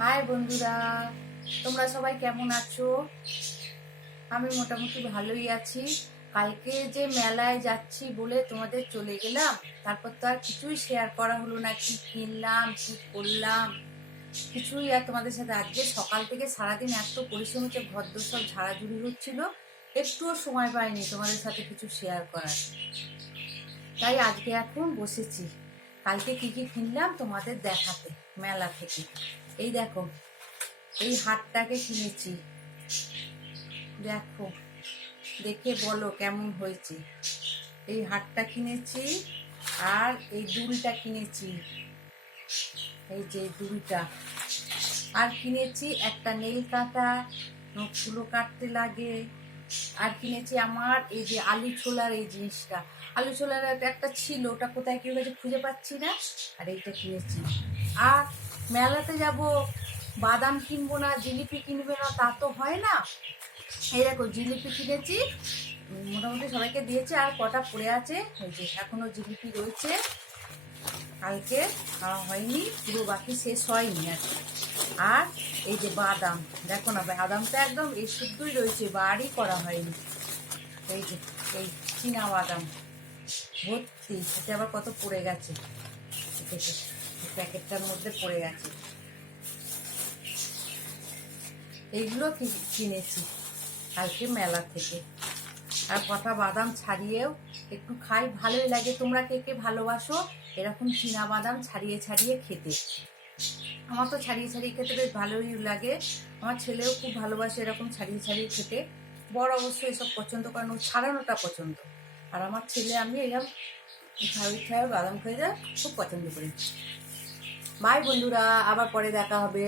High বন্ধুরা, তোমরা সবাই কেমন আছো? আমি মোটামুটি ভালোই আছি। কালকে যে মেলায় যাচ্ছি বলে তোমাদের চলে গেলাম, তারপর তো আর কিছুই শেয়ার করা হলো না। কি কিনলাম, কি করলাম, কিছুই আর তোমাদের সাথে। আজকে সকাল থেকে সারাদিন এত পরিশ্রম হচ্ছে, ঘরদোর সব ঝাড়াঝুড়ি হচ্ছিল, একটুও সময় পাইনি তোমাদের সাথে কিছু শেয়ার করার। তাই আজকে এখন বসেছি কালকে কি কি কিনলাম তোমাদের দেখাতে মেলা থেকে। এই দেখো, এই হারটাকে কিনেছি, দেখো, দেখে বলো কেমন হয়েছে। এই হারটা কিনেছি, আর এই দুলটা কিনেছি, এই যে দুলটা। আর কিনেছি একটা নেল কাটা, নখগুলো কাটতে লাগে। আর কিনেছি আমার এই যে আলু ছোলার এই জিনিসটা। আলু ছোলার একটা ছিল, ওটা কোথায় কি হয়েছে খুঁজে পাচ্ছি না। আর এইটা কিনেছি। আর মেলাতে যাব, বাদাম কিনবো না, জিলিপি কিনবে না তা তো হয় না। এই দেখো জিলিপি কিনেছি, মোটামুটি সবাইকে দিয়েছে, আর কটা পড়ে আছে, ওই যে এখনো জিলিপি রয়েছে, কালকে খাওয়া হয়নি, পুরো বাকি শেষ হয়নি আর কি। আর এই যে বাদাম, দেখো না বাদামটা একদম এই শুদ্ধই রয়েছে, বাড়ি করা হয়নি। এই যে এই চীনা বাদাম ভর্তি, এতে আবার কত পড়ে গেছে, প্যাকেটটার মধ্যে পড়ে গেছে। এইগুলো কিনেছি কালকে মেলা থেকে। আর কটা বাদাম ছাড়িয়েও একটু খাই, ভালোই লাগে। তোমরা কে কে ভালোবাসো এরকম চীনা বাদাম ছাড়িয়ে ছাড়িয়ে খেতে? আমার তো ছাড়িয়ে ছাড়িয়ে খেতে বেশ ভালোই লাগে। আমার ছেলেও খুব ভালোবাসে এরকম ছাড়িয়ে ছাড়িয়ে খেতে। বড় অবশ্য এসব পছন্দ করেন, ও ছাড়ানোটা পছন্দ। আর আমার ছেলে আমি এরকম ছাড়িয়ে ছাড়িয়ে বাদাম খেয়ে যায় খুব পছন্দ করি। বাই বন্ধুরা, আবার পরে দেখা হবে।